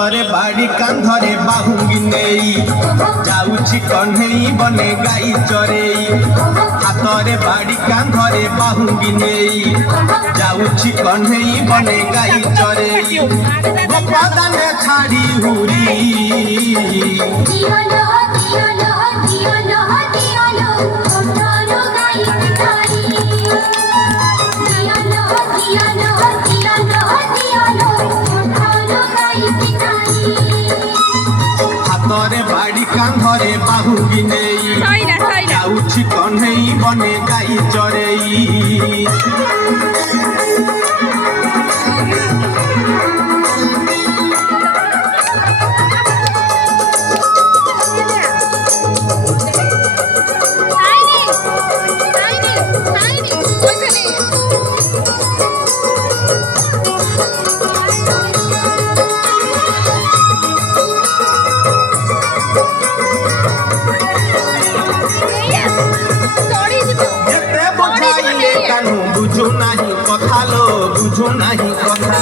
ହାତରେ ବାଡ଼ି କାନ୍ଧରେ ବାହୁଙ୍ଗି ନେଇ ଯାଉଛି କହ୍ନେଇ ବନେ ଗାଈ ଚରେଇ। ହାତରେ ବାଡ଼ି କାନ୍ଧରେ ବାହୁଙ୍ଗି ନେଇ ଯାଉଛି କହ୍ନେଇ ବନେ ଗାଈ ଚରେଇ। ଗୋପଦାନେ ଛାଡ଼ି ହୁରି ହାତରେ ବାଡ଼ି କାନ୍ଧରେ ବାହୁଙ୍ଗି ନେଇ ଯାଉଛି କହ୍ନେଇ ବନେ ଗାଈ ଚରେଇ। বুঝু নাহি কথা লো বুঝু নাহি কথা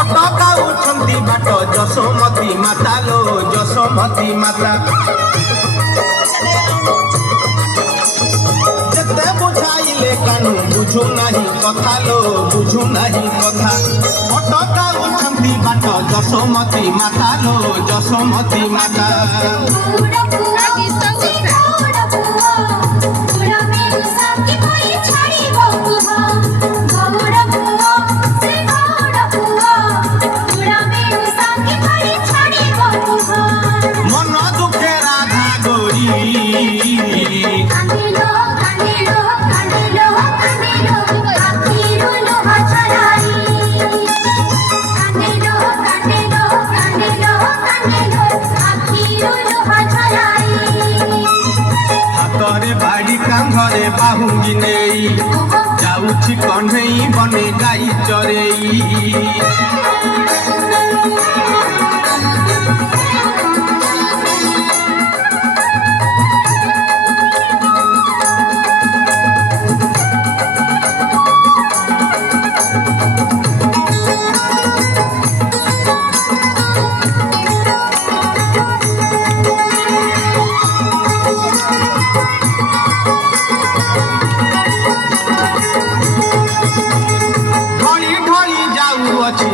অটকাউଛନ୍ତି বাট যশোমতী মাতা লো যশোমতী মাতা। যেতে বুঝাইলে কানু বুঝু নাহি কথা লো বুঝু নাহি কথা অটকাউଛନ୍ତି বাট যশোমতী মাতা লো যশোমতী মাতা। মন দুঃখে রাধা গরি হাতরে বাড়ি কাঁধরে বাহুঙ্গি নেই যাଉଛି কহ্নেই বনে গাই চরেই।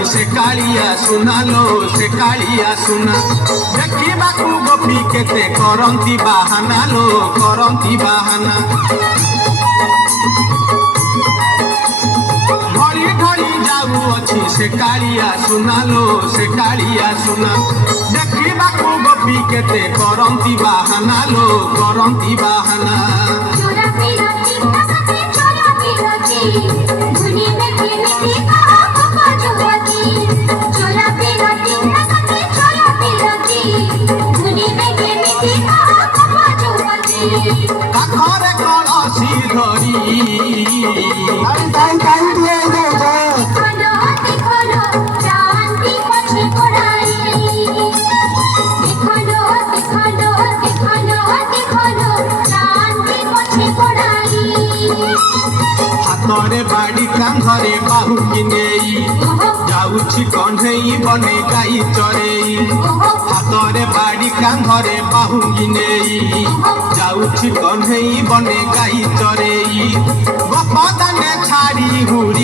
से कालिया सुना लो से कालिया सुना देखिबाकू गोपी केते करंती बाहाना लो करंती बाहाना। घड़ी घड़ी जाऊँगी से कालिया सुना लो से कालिया सुना देखिबाकू गोपी केते करंती बाहाना लो करंती बाहाना। পাখরে কলসি ধরি হাতরে বাড়ি কাঁধরে বাহুঙ্গি নেই যাଉଛି কহ্নেই বনে গাই চরেই। হাতরে বাড়ি কাঁধরে বাহুঙ্গি নেই যাଉଛି কহ্নেই বনে গাই চরেই। গোপদানে ছাড়ি হুড়ি